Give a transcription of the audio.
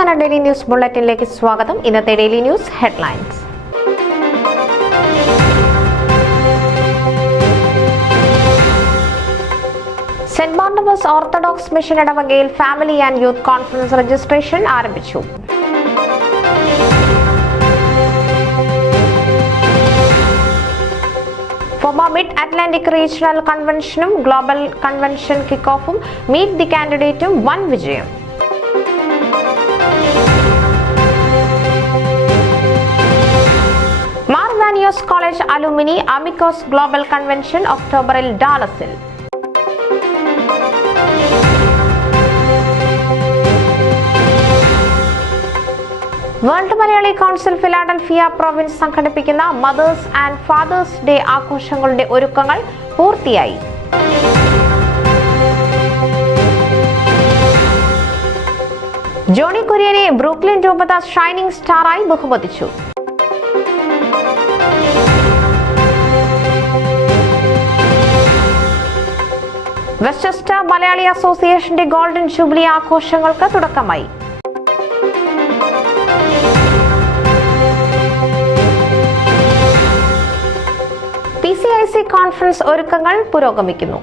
Asianet daily news ബുള്ളറ്റിനിലേക്ക് സ്വാഗതം. ഇന്നത്തെ daily news headlines. Saint Barnabas orthodox mission ഇടവകയിൽ family and youth conference registration ആരംഭിച്ചു. ഫോമ മിഡ് അറ്റ്ലാന്റിക് റീജിയണൽ കൺവെൻഷനും ഗ്ലോബൽ കൺവെൻഷൻ കിക്ക് ഓഫും മീറ്റ് ദി കാൻഡിഡേറ്റും വൻ വിജയം. Mar Ivanios college alumni Amicos global convention ഒക്ടോബറിൽ ഡാലസിൽ. World Malayali council Philadelphia province സംഘടിപ്പിക്കുന്ന മദേഴ്സ് ആൻഡ് ഫാദേഴ്സ് ഡേ ആഘോഷങ്ങളുടെ ഒരുക്കങ്ങൾ പൂർത്തിയായി. ജോണി കുര്യനെ ബ്രൂക്ലിൻ രൂപത ഷൈനിംഗ് സ്റ്റാറായി ബഹുമതിച്ചു. വെസ്റ്റ്ചെസ്റ്റർ മലയാളി അസോസിയേഷന്റെ ഗോൾഡൻ ജൂബിലി ആഘോഷങ്ങൾക്ക് തുടക്കമായി. PCIC കോൺഫറൻസ് ഒരുക്കങ്ങൾ പുരോഗമിക്കുന്നു.